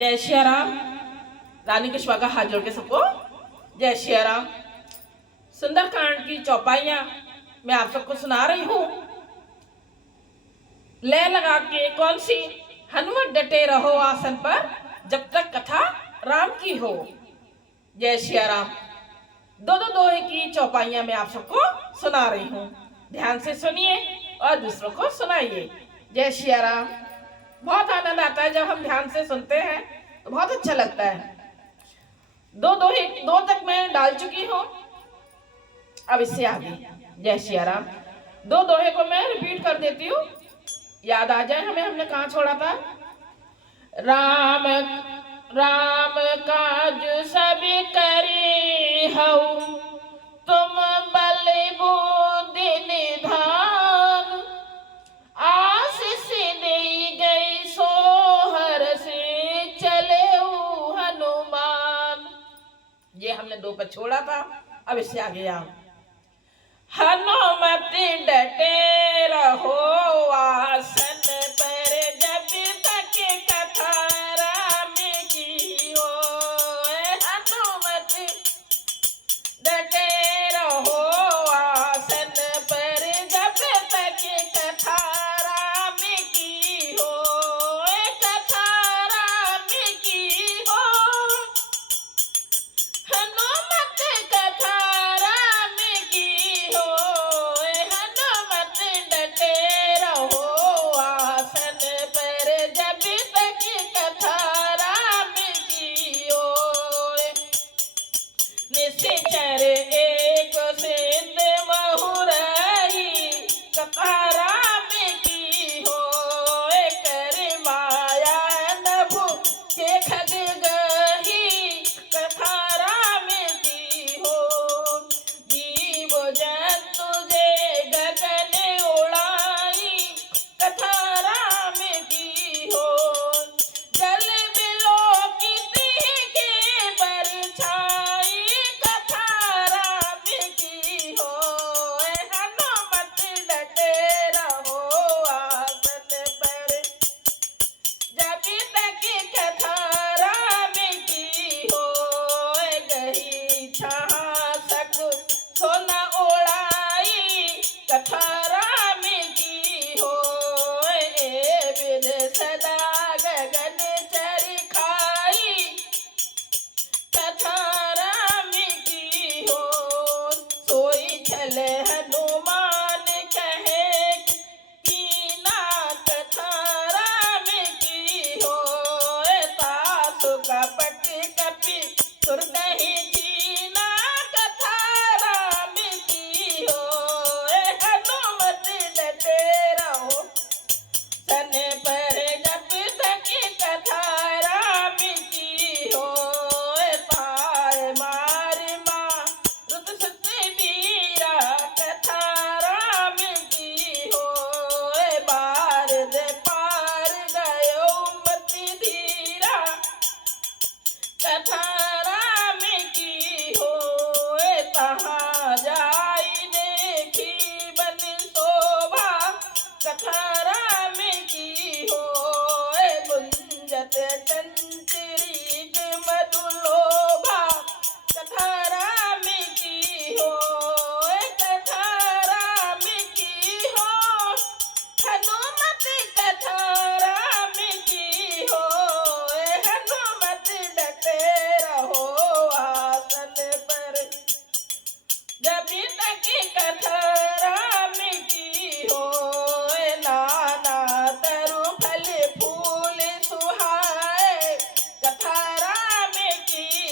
जय श्री राम। रानी के स्वागत हाथ जोड़ के सबको जय श्री राम। सुंदरकांड की चौपाइयां मैं आप सबको सुना रही हूँ। लय लगा के कौन सी? हनुमत डटे रहो आसन पर जब तक कथा राम की हो। जय श्री राम। दो दोहे की चौपाइयां मैं आप सबको सुना रही हूँ। ध्यान से सुनिए और दूसरों को सुनाइए। जय श्री राम। बहुत आनंद आता है जब हम ध्यान से सुनते हैं तो बहुत अच्छा लगता है। दो तक मैं डाल चुकी हूँ, अब इससे आगे। जय श्री राम। दो दोहे को मैं रिपीट कर देती हूँ, याद आ जाए हमें हमने कहाँ छोड़ा था। राम राम काज सब करे हऊ, तुम बल बुद्धि निधान, आशीष दे गई सोहर से चले हनुमान। ये हमने दो पर छोड़ा था, अब इससे आगे आओ। हनुमत डटे रहो आसन पर जब तक कथा राम की हो। हनुमत डटे रहो आसन पर जब तक कथा राम की हो। कथा राम की हो। हनुमत कथा राम की हो। हनुमत डटे रहो आसन पर जब तक कथा राम की हो। निश्चर एक सिंध बहुरही कथा राम की हो। कर माया नभु के खग गही कथा राम की हो। जीव जंतु जे गगन उड़ाई कथा राम की हो। जल बिलोकित के बरछाई कथा राम की हो। हनुमत डटे रहो आसन पर जब तक कथा राम की हो। गही छासक सोना उड़ाई कथा राम की हो। ए बिन सदा गगन चरखाई कथा राम की हो। सोई छल हनुमान कहे कीना कथा राम की हो। सासु कपट कपि सुर नहीं कीना कथा राम की हो। हनुमत डटे रहो सन पर जब तक कथा राम की हो। पाय मार रुत सुत वीरा कथा राम की हो। बार दे पार गयो मति धीरा कथा राम की हो। तहाँ जाई देखी बन शोभा कथा राम की हो। गुंजत चंचरी मधुलोभा कथा राम की हो। कथा राम की हो। हनुमत कथा राम की हो। हनुमत डटे रहो आसन पर जब तक कथा राम की हो। नाना तरु फल फूल सुहाए कथा राम की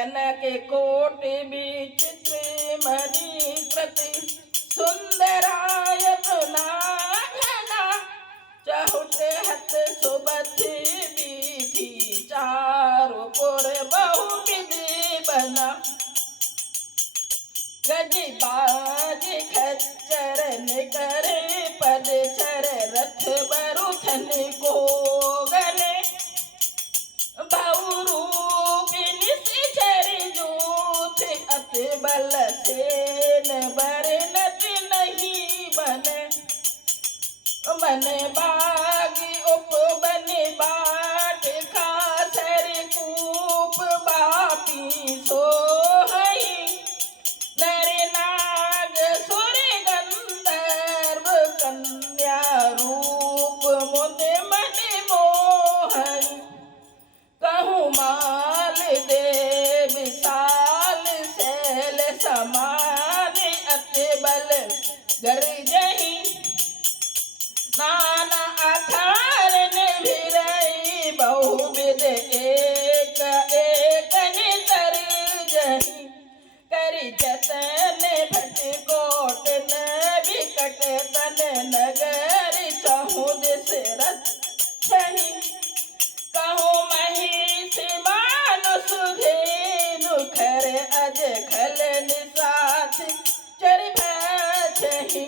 कनक कोट विचित्र मणि प्रति सुंदराय घना चहुटे हत सुबथी बीथी चारों पुर बहु विधि बना गज बाज खच्चर निकरे पद चर रथ बरुथन को गने अत बल सेन बरनत नहीं बने मन बागी उप बने बाट खासर कूप बापी सोहई नर नाग सुर गंधर्व कन्या रूप मुद मन मोहई कहूँ माल दे विशाल शैल समान अति बल गरजही नाना अखार निभिरई बहुविध एक एक नितर जही करि जतन भटकोट न विकट तन नगर चहु दिस रथ छही कहो महिष मानुष धेनु खर अज खल निसाथ चर भछहि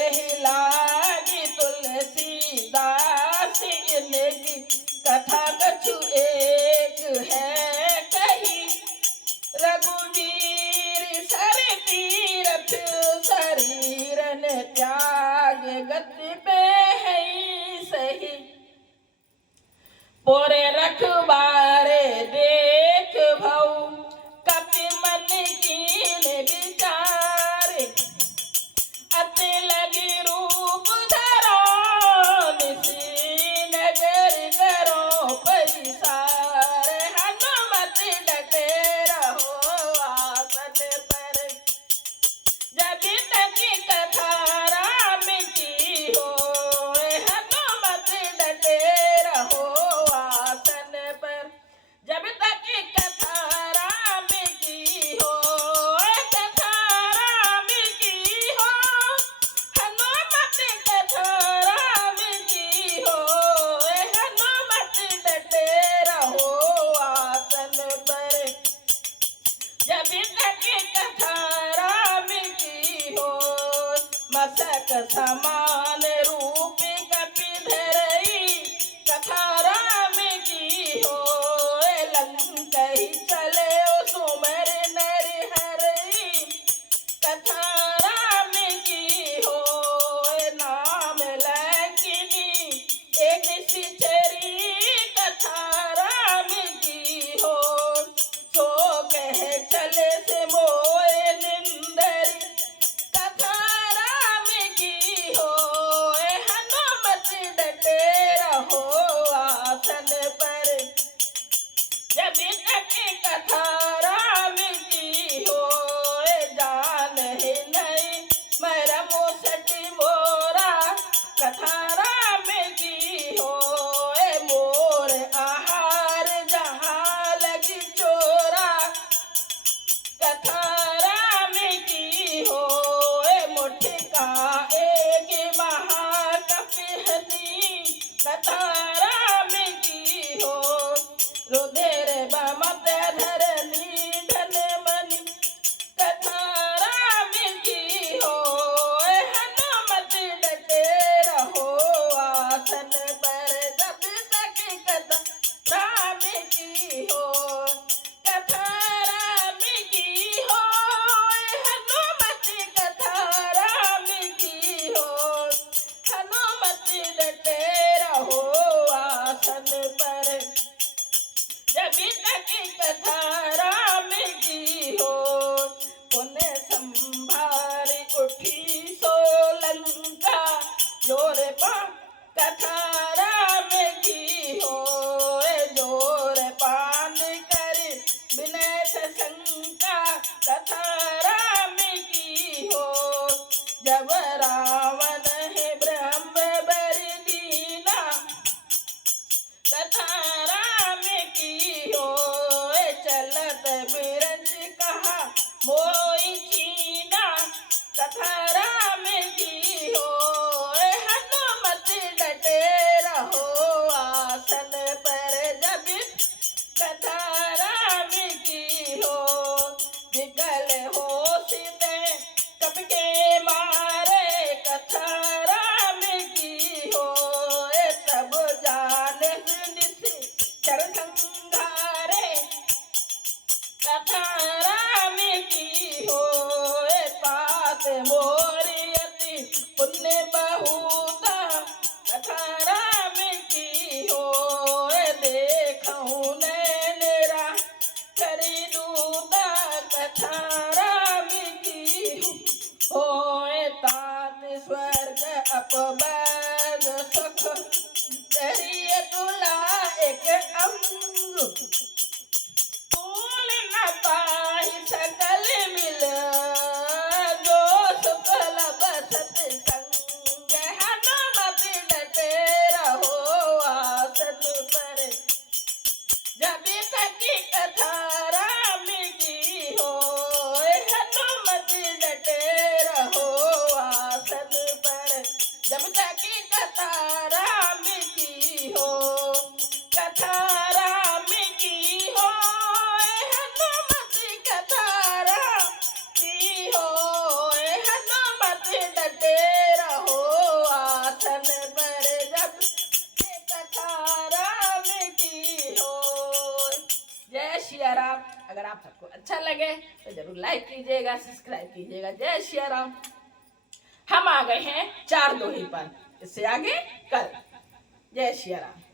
एहि लागी तुलसीदास इनकी कथा कछु एक है कही रघुवीर सर तीरथ शरीरन त्याग गति पे है सही पोरे रखबारे देख भऊ कपि मन कीन विचार अति लगी रूप धरो निसी नगर करो पैसार हनुमत डटे रहो आसन पर जब तक कथा राम की हो हनुमत डटे रहो जब तक कथा राम की हो कथा राम की हो हनुमत कथा राम की हो हनुमत डटे रहो आसन पर जब तक कथा राम की हो मसक समान रूप कपि धरई कथा राम की हो कही चले सुमर नर हरई कथा राम की हो नाम लकिनी एक सिचरी कथा राम की हो सो कह चले से मोए निंदरी कथा राम की हो हनुमत डटे रहो आसन पर जब तक कथा राम की हो जान है नहीं मेरा मोसट मोरा कथा राम की हो मोर आहार जहाँ लगी चोरा कथा राम की हो मुठका एक महाकपिहनी कथा राम की हो रुधिर बमत धरनी धन मणि कथा राम की हो हनुमत डटे रहो आसन पर जब तक कथा राम की हो कथा राम की हो हनुमत कथा राम की हो हनुमत डटे रहो आसन पर जब तक कथा राम की हो पुनः संभार उठी सो लंका जोर पा कथा राम की हो जोर पान कर विनय शंका कथा राम की हो जब रावण है ब्रह्म बरि दीना कथा राम की हो चलत अपबद सुख दरिए तुला एक अंग तूल न पाहि सकल मिल जो सुख लब सत्संग हनुमत डटे रहो आसन पर जब तक कथा राम की हो हनुमत डटे रहो आसन पर जब तक कथा राम की हो कथा राम की हो हनुमत कथा राम की हो हनुमत डटे रहो आसन पर जब तक कथा राम की हो। जय सिया राम। अगर आप सबको अच्छा लगे तो जरूर लाइक कीजिएगा, सब्सक्राइब कीजिएगा। जय सिया राम। हम आ गए हैं 4 दोहे पर, इससे आगे कल। जय सिया राम।